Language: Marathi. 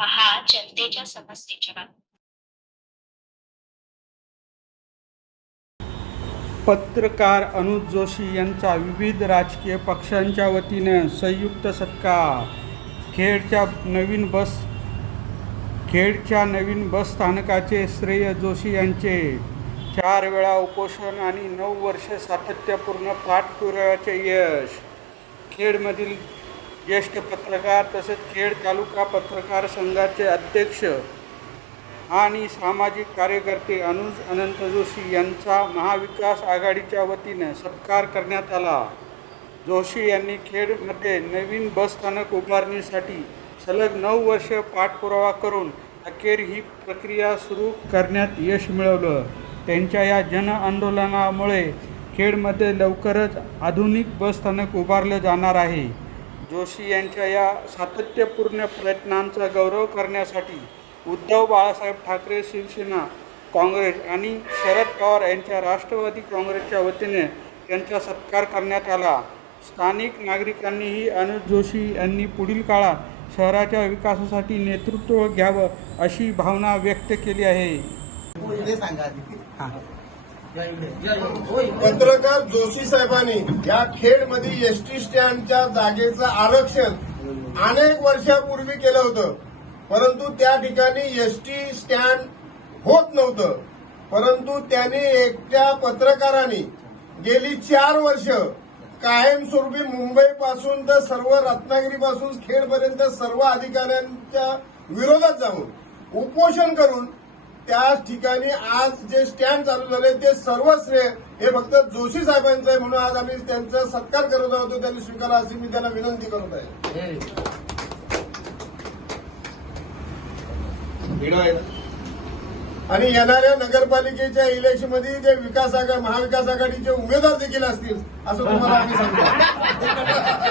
पहा जनतेच्या समस्येच्या बाबतीत. पत्रकार अनुज जोशी यांचा विविध राजकीय पक्षांच्या वतीनं संयुक्त सत्कार. खेडच्या नवीन बस खेडच्या नवीन बस स्थानकाचे श्रेय जोशी यांचे. चार वेळा उपोषण आणि नऊ वर्ष सातत्यपूर्ण पाठपुराव्याचे यश. खेडमधील ज्येष्ठ पत्रकार तसेच खेड तालुका पत्रकार संघाचे अध्यक्ष आणि सामाजिक कार्यकर्ते अनुज अनंत जोशी यांचा महाविकास आघाडीच्या वतीने सत्कार करण्यात आला. जोशी यांनी खेडमध्ये नवीन बसस्थानक उभारणीसाठी सलग नऊ वर्ष पाठपुरावा करून अखेर ही प्रक्रिया सुरू करण्यात यश मिळवलं. त्यांच्या या जन आंदोलनामुळे खेडमध्ये लवकरच आधुनिक बसस्थानक उभारलं जाणार आहे. जोशी यांच्या या सातत्यपूर्ण प्रयत्नांचा गौरव करण्यासाठी उद्धव बाळासाहेब ठाकरे शिवसेना काँग्रेस आणि शरद पवार यांच्या राष्ट्रवादी काँग्रेसच्या वतीने त्यांचा सत्कार करण्यात आला. स्थानिक नागरिकांनीही अनुज जोशी यांनी पुढील काळात शहराच्या विकासासाठी नेतृत्व घ्यावं अशी भावना व्यक्त केली आहे. पत्रकार जोशी साहेबांनी या खेडमध्ये एसटी स्टँडच्या जागेचं आरक्षण अनेक वर्षापूर्वी केलं होतं. परंतु त्या ठिकाणी एसटी स्टँड होत नव्हतं. परंतु त्यांनी एकट्या पत्रकारांनी गेली चार वर्ष कायमस्वरूपी मुंबईपासून तर सर्व रत्नागिरीपासून खेडपर्यंत सर्व अधिकाऱ्यांच्या विरोधात जाऊन उपोषण करून त्या ठिकाणी आज जे स्टँड चालू झाले ते सर्व श्रेय हे फक्त जोशी साहेबांचं आहे म्हणून आज आम्ही त्यांचा सत्कार करत आहोत त्यांनी स्वीकारा अशी मी त्यांना विनंती करत आहे. आणि येणाऱ्या नगरपालिकेच्या इलेक्शनमध्ये जे विकास आघाडी महाविकास आघाडीचे उमेदवार देखील असतील असं तुम्हाला आम्ही सांगतो.